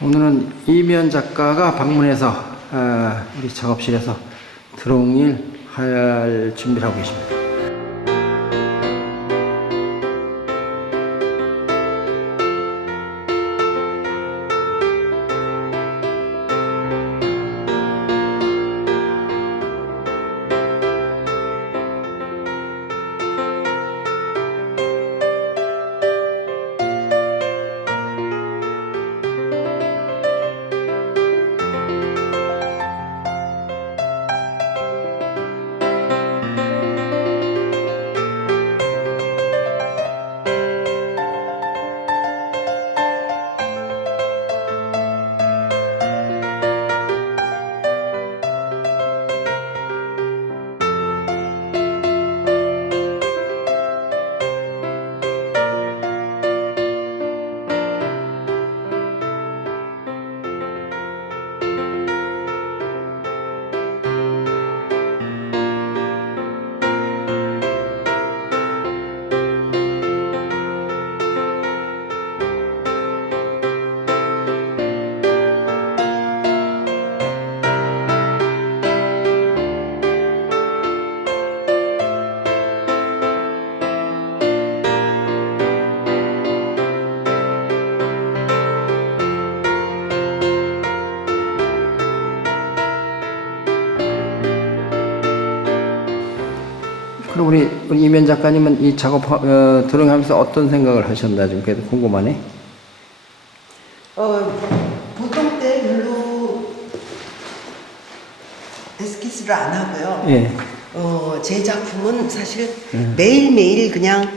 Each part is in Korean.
오늘은 이면 작가가 방문해서 우리 작업실에서 드롱일 할 준비를 하고 계십니다. 그럼 우리 이면 작가님은 이 작업 드롱하면서 어떤 생각을 하셨나 좀 그래도 궁금하네. 보통 때 별로 에스키스를 안 하고요. 예. 제 작품은 사실 매일매일 그냥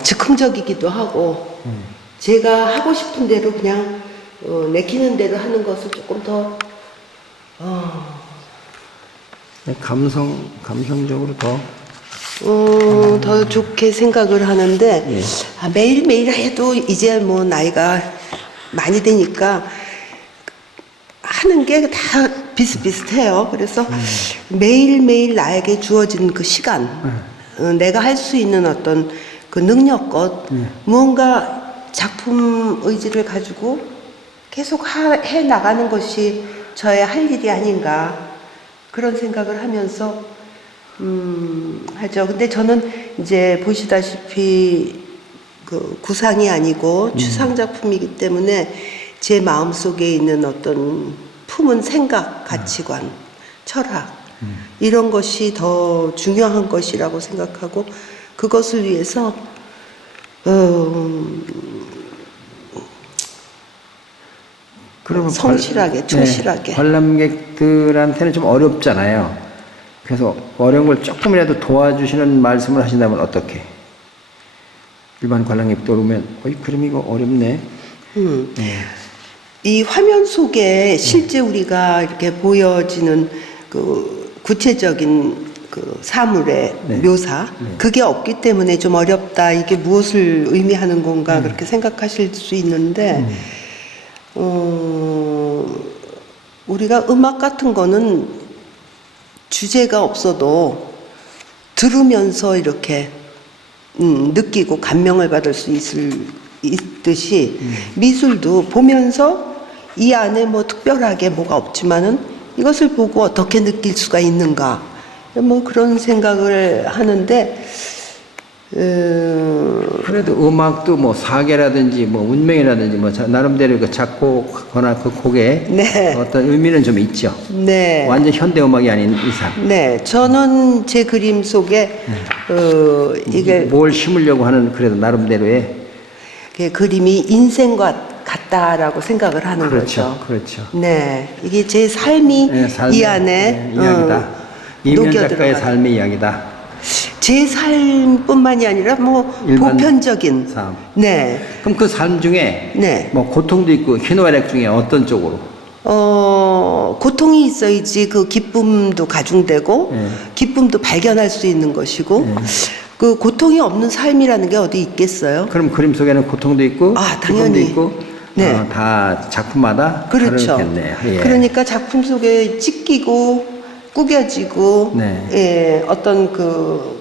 즉흥적이기도 하고 제가 하고 싶은 대로 그냥 내키는 대로 하는 것을 조금 더 감성적으로 더 더 좋게 생각을 하는데 예. 매일매일 해도 이제 뭐 나이가 많이 되니까 하는 게 다 비슷비슷해요. 그래서 매일매일 나에게 주어진 그 시간, 내가 할 수 있는 어떤 그 능력껏 무언가 작품 의지를 가지고 계속 해 나가는 것이 저의 할 일이 아닌가 그런 생각을 하면서 하죠. 근데 저는 이제 보시다시피 그 구상이 아니고 추상 작품이기 때문에 제 마음속에 있는 어떤 품은 생각, 가치관, 철학 이런 것이 더 중요한 것이라고 생각하고 그것을 위해서 그러면 성실하게, 충실하게. 관람객들한테는 좀 어렵잖아요. 그래서 어려운 걸 조금이라도 도와주시는 말씀을 하신다면 어떻게? 일반 관람객도 오면 그럼 이거 어렵네. 이 화면 속에 실제 우리가 이렇게 보여지는 그 구체적인 그 사물의 묘사 그게 없기 때문에 좀 어렵다. 이게 무엇을 의미하는 건가 그렇게 생각하실 수 있는데 우리가 음악 같은 거는 주제가 없어도 들으면서 이렇게 느끼고 감명을 받을 수 있듯이 미술도 보면서 이 안에 뭐 특별하게 뭐가 없지만은 이것을 보고 어떻게 느낄 수가 있는가 뭐 그런 생각을 하는데 그래도 음악도 뭐 사계라든지 뭐 운명이라든지 뭐 나름대로 그 작곡거나 그 곡에 어떤 의미는 좀 있죠. 네. 완전 현대 음악이 아닌 이상. 네, 저는 제 그림 속에 이게 뭘 심으려고 하는 그래도 나름대로의 그림이 인생과 같다라고 생각을 하는 거죠. 그렇죠. 네, 이게 제 삶이 이 안에 이야기다. 이면 작가의 녹여들어가는. 삶의 이야기다. 제 삶뿐만이 아니라 뭐 보편적인 삶. 네. 그럼 그 삶 중에 네. 뭐 고통도 있고 희노애락 중에 어떤 쪽으로? 고통이 있어야지 그 기쁨도 가중되고 기쁨도 발견할 수 있는 것이고 그 고통이 없는 삶이라는 게 어디 있겠어요? 그럼 그림 속에는 고통도 있고 당연히. 기쁨도 있고 다 작품마다 그렇죠. 다르겠네요. 예. 그러니까 작품 속에 찢기고 구겨지고 어떤 그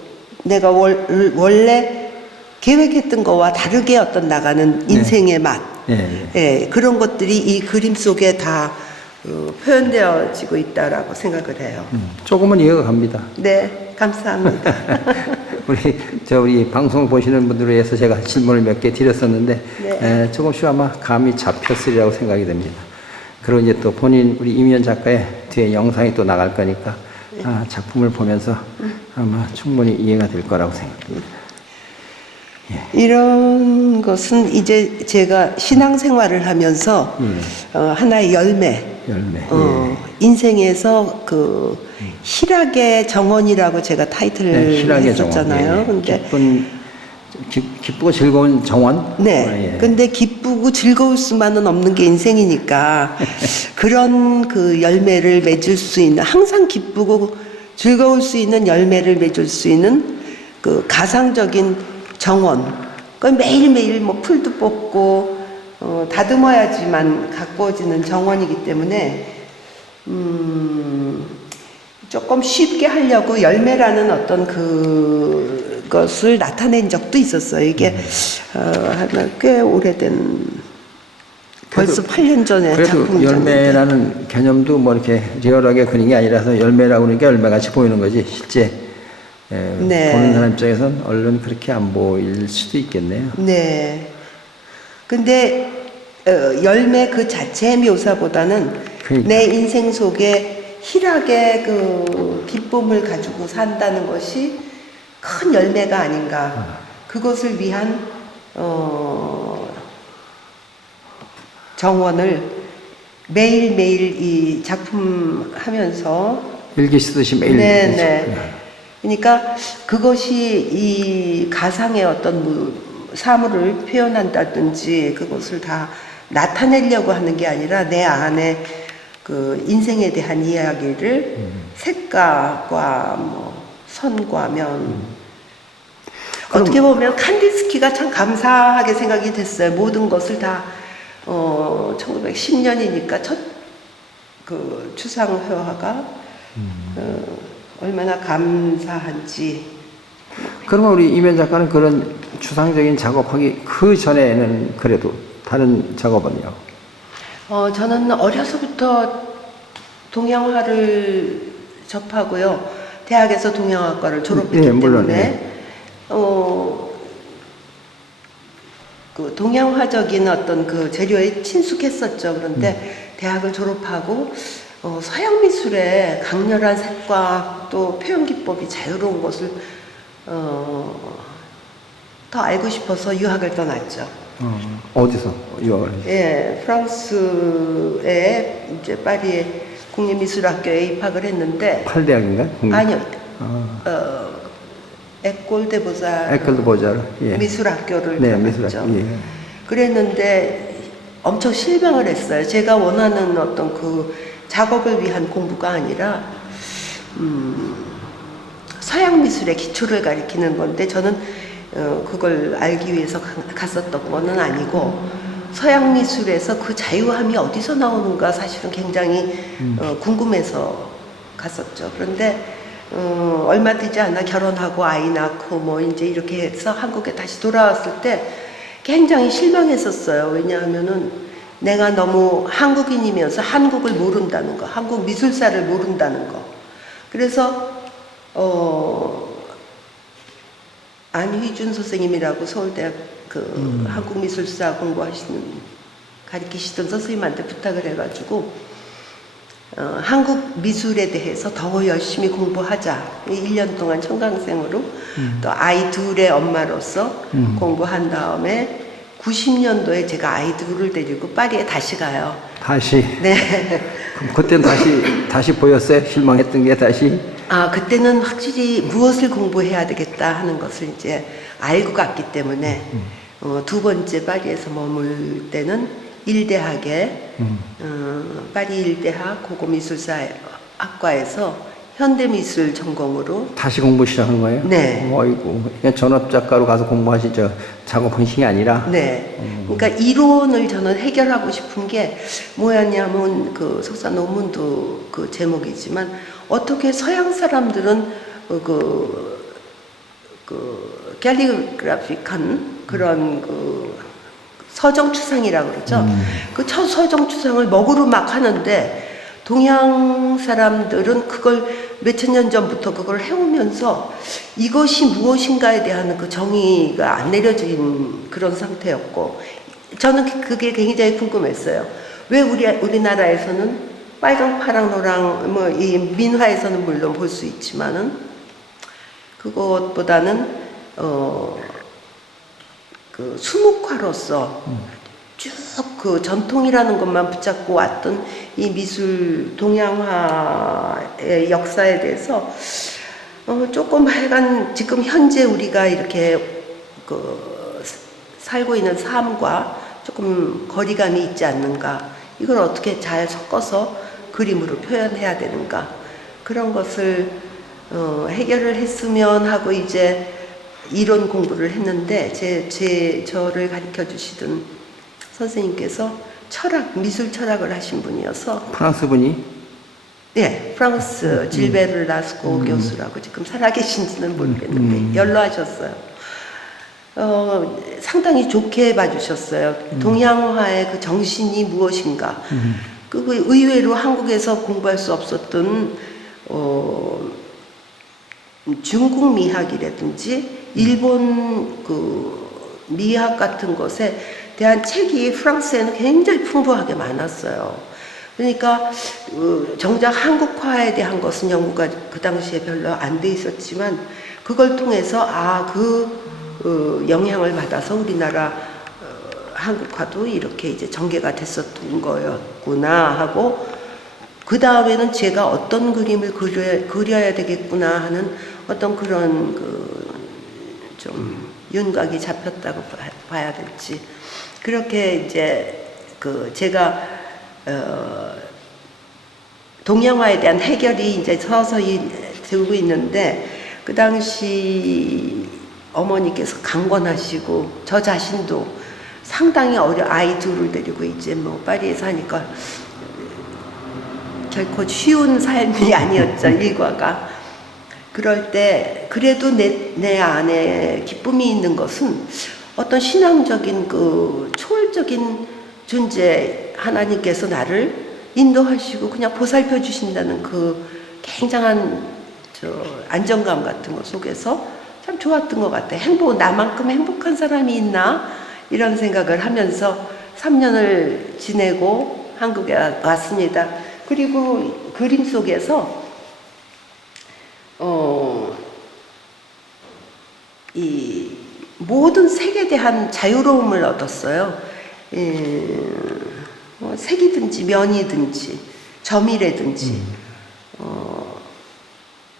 내가 원래 계획했던 거와 다르게 어떤 나가는 인생의 맛 예, 예, 그런 것들이 이 그림 속에 다 표현되어지고 있다라고 생각을 해요. 조금은 이해가 갑니다. 네, 감사합니다. 우리 방송 보시는 분들을 위해서 제가 질문을 몇 개 드렸었는데, 네. 조금씩 아마 감이 잡혔으리라고 생각이 됩니다. 그리고 이제 또 본인, 우리 이미연 작가의 뒤에 영상이 또 나갈 거니까, 작품을 보면서 아마 충분히 이해가 될 거라고 생각합니다. 이런 것은 이제 제가 신앙생활을 하면서 하나의 열매, 인생에서 그 희락의 정원이라고 제가 타이틀을 네, 희락의 했었잖아요. 정원. 근데 기쁘고 즐거운 정원. 네. 근데 기쁘고 즐거울 수만은 없는 게 인생이니까 그런 그 열매를 맺을 수 있는, 항상 기쁘고 즐거울 수 있는 열매를 맺을 수 있는 그 가상적인 정원. 그 매일매일 뭐 풀도 뽑고 다듬어야지만 가꾸어지는 정원이기 때문에 조금 쉽게 하려고 열매라는 어떤 그것을 나타낸 적도 있었어요. 이게 하나 꽤 오래된, 벌써 8년 전에 그래도 작품이었는데. 열매라는 개념도 뭐 이렇게 리얼하게 그린 게 아니라서 열매라고 그러니까 열매같이 보이는 거지, 실제 네. 보는 사람 입장에서는 얼른 그렇게 안 보일 수도 있겠네요. 네. 근데 열매 그 자체의 묘사보다는 그러니까. 내 인생 속에 희락의 그 기쁨을 가지고 산다는 것이 큰 열매가 아닌가. 그것을 위한 정원을 매일매일 이 작품 하면서 일기 쓰듯이 매일. 네네. 그러니까 그것이 이 가상의 어떤 사물을 표현한다든지 그것을 다 나타내려고 하는 게 아니라 내 안에 그 인생에 대한 이야기를 색깔과 뭐 선과 면, 어떻게 보면 칸디스키가 참 감사하게 생각이 됐어요. 모든 것을 다 1910년이니까 첫 그 추상회화가 얼마나 감사한지. 그러면 우리 이면 작가는 그런 추상적인 작업하기 그 전에는 그래도 다른 작업은요? 저는 어려서부터 동양화를 접하고요. 대학에서 동양학과를 졸업했기 때문에 그 동양화적인 어떤 그 재료에 친숙했었죠. 그런데 대학을 졸업하고 서양 미술의 강렬한 색과 또 표현 기법이 자유로운 것을 더 알고 싶어서 유학을 떠났죠. 어디서 유학을? 예, 프랑스의 이제 파리의 국립미술학교에 입학을 했는데. 팔대학인가? 아니요. 에콜 데 보자르. 에콜 데 보자르. 예. 미술학교를 네, 들어갔죠. 미술학교. 예. 그랬는데 엄청 실망을 했어요. 제가 원하는 어떤 그 작업을 위한 공부가 아니라 서양 미술의 기초를 가리키는 건데, 저는 그걸 알기 위해서 갔었던 거는 아니고, 서양 미술에서 그 자유함이 어디서 나오는가 사실은 굉장히 궁금해서 갔었죠. 그런데 얼마 되지 않아 결혼하고 아이 낳고 뭐 이제 이렇게 해서 한국에 다시 돌아왔을 때 굉장히 실망했었어요. 왜냐하면은 내가 너무 한국인이면서 한국을 모른다는 거, 한국 미술사를 모른다는 거. 그래서 안휘준 선생님이라고 서울대학 그 한국미술사 가르치시던 선생님한테 부탁을 해가지고 한국 미술에 대해서 더 열심히 공부하자. 1년 동안 청강생으로 또 아이 둘의 엄마로서 공부한 다음에 90년도에 제가 아이 둘을 데리고 파리에 다시 가요. 다시? 네. 그럼 그때는 다시 보였어요? 실망했던 게 다시? 그때는 확실히 무엇을 공부해야 되겠다 하는 것을 이제 알고 갔기 때문에 두 번째 파리에서 머물 때는 일대학에 파리 일대학 고고미술사 학과에서 현대미술 전공으로 다시 공부 시작한 거예요? 네. 어이구, 그냥 전업작가로 가서 공부하시죠. 작업하신 게 아니라? 네. 그러니까 이론을 저는 해결하고 싶은 게 뭐였냐면, 그 석사 논문도 그 제목이지만, 어떻게 서양 사람들은 캘리그라픽한 그런 그 서정추상이라고 그러죠. 그 서정추상을 먹으로 막 하는데 동양 사람들은 그걸 몇천 년 전부터 그걸 해오면서 이것이 무엇인가에 대한 그 정의가 안 내려진 그런 상태였고, 저는 그게 굉장히 궁금했어요. 왜 우리나라에서는 빨강, 파랑, 노랑, 뭐 이 민화에서는 물론 볼 수 있지만은 그것보다는 그 수묵화로서 쭉 그 전통이라는 것만 붙잡고 왔던 이 미술 동양화의 역사에 대해서 조금 하여간 지금 현재 우리가 이렇게 그 살고 있는 삶과 조금 거리감이 있지 않는가, 이걸 어떻게 잘 섞어서 그림으로 표현해야 되는가, 그런 것을 해결을 했으면 하고 이제 이론 공부를 했는데 저를 가르쳐 주시던 선생님께서 미술 철학을 하신 분이어서. 프랑스 분이? 네, 프랑스 질베르 라스코 교수라고 지금 살아계신지는 모르겠는데 연로하셨어요. 상당히 좋게 봐주셨어요. 동양화의 그 정신이 무엇인가. 그 의외로 한국에서 공부할 수 없었던 중국 미학이라든지 일본 그 미학 같은 것에 대한 책이 프랑스에는 굉장히 풍부하게 많았어요. 그러니까 정작 한국화에 대한 것은 연구가 그 당시에 별로 안 돼 있었지만 그걸 통해서 그 영향을 받아서 우리나라 한국화도 이렇게 이제 전개가 됐었던 거였구나 하고, 그 다음에는 제가 어떤 그림을 그려야 되겠구나 하는 어떤 그런 좀 윤곽이 잡혔다고 봐야 될지, 그렇게 이제 제가 동양화에 대한 해결이 이제 서서히 되고 있는데, 그 당시 어머니께서 강권하시고 저 자신도 상당히 아이 둘을 데리고 이제 뭐 파리에 사니까 결코 쉬운 삶이 아니었죠, 일과가. 그럴 때 그래도 내 안에 기쁨이 있는 것은 어떤 신앙적인 그 초월적인 존재, 하나님께서 나를 인도하시고 그냥 보살펴 주신다는 그 굉장한 안정감 같은 것 속에서 참 좋았던 것 같아요. 나만큼 행복한 사람이 있나? 이런 생각을 하면서 3년을 지내고 한국에 왔습니다. 그리고 그림 속에서 이 모든 색에 대한 자유로움을 얻었어요. 색이든지 면이든지 점이라든지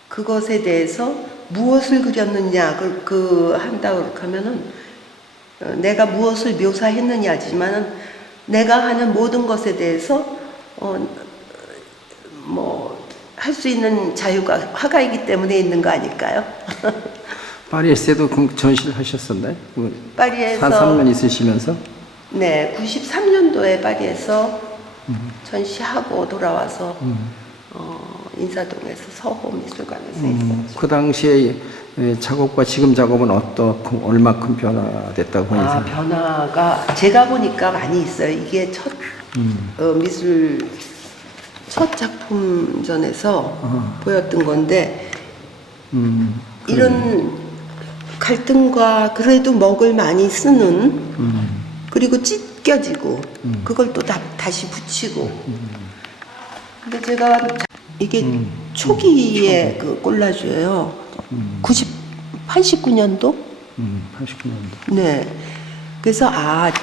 그것에 대해서 무엇을 그렸느냐 한다고 하면은 내가 무엇을 묘사했느냐지만은 내가 하는 모든 것에 대해서 할 수 있는 자유가 화가이기 때문에 있는 거 아닐까요? 파리에서도 전시를 하셨었나요? 파리에서 3년 있으시면서? 네, 93년도에 파리에서 전시하고 돌아와서 인사동에서 서호미술관에서 했었죠. 그 당시에 작업과 지금 작업은 얼마큼 변화됐다고 보세요? 변화가 제가 보니까 많이 있어요. 이게 미술 첫 작품전에서 보였던 건데, 이런 갈등과 그래도 먹을 많이 쓰는, 그리고 찢겨지고 그걸 또 다시 붙이고. 근데 제가 이게 초기의 그 콜라주예요. 89년도? 89년도. 네. 그래서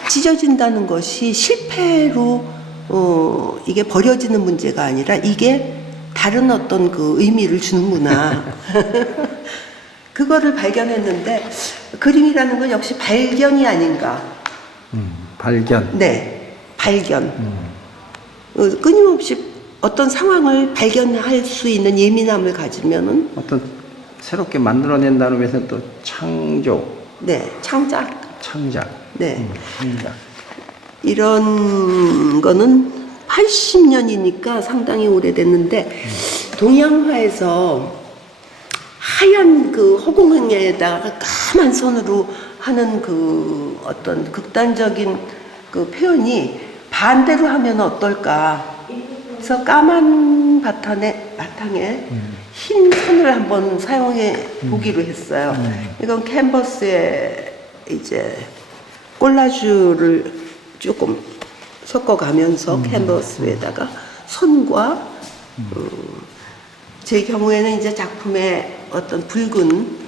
찢어진다는 것이 실패로 이게 버려지는 문제가 아니라 이게 다른 어떤 그 의미를 주는구나. 그거를 발견했는데, 그림이라는 건 역시 발견이 아닌가. 발견. 네, 발견. 끊임없이 어떤 상황을 발견할 수 있는 예민함을 가지면은 어떤 새롭게 만들어낸다는 면에서 또 창조. 네, 창작. 네. 창작. 이런 거는 80년이니까 상당히 오래됐는데, 동양화에서 하얀 그 허공에다가 까만 선으로 하는 그 어떤 극단적인 그 표현이 반대로 하면 어떨까? 그래서 까만 바탕에 흰 선을 한번 사용해 보기로 했어요. 이건 캔버스에 이제 콜라주를 조금 섞어가면서 캔버스에다가 선과 제 경우에는 이제 작품의 어떤 붉은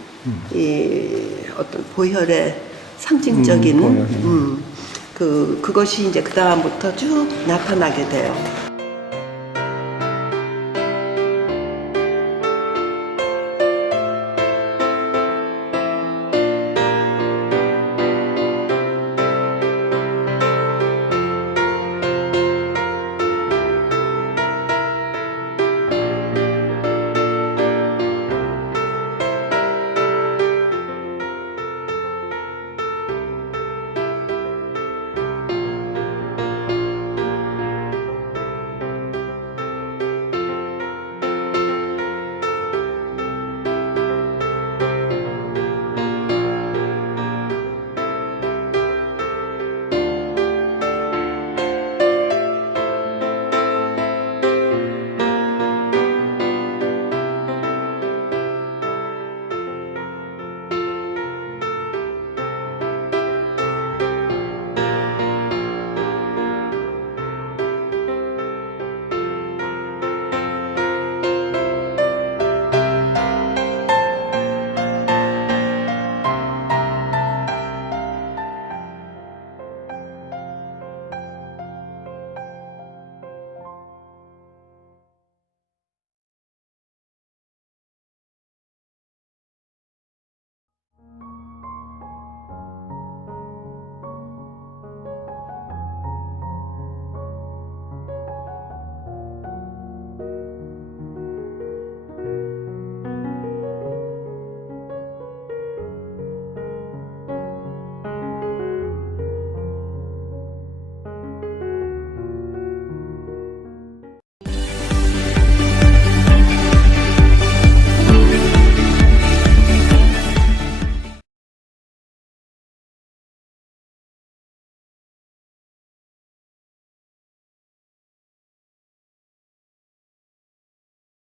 이 어떤 보혈의 상징적인 보혈. 그것이 이제 그 다음부터 쭉 나타나게 돼요.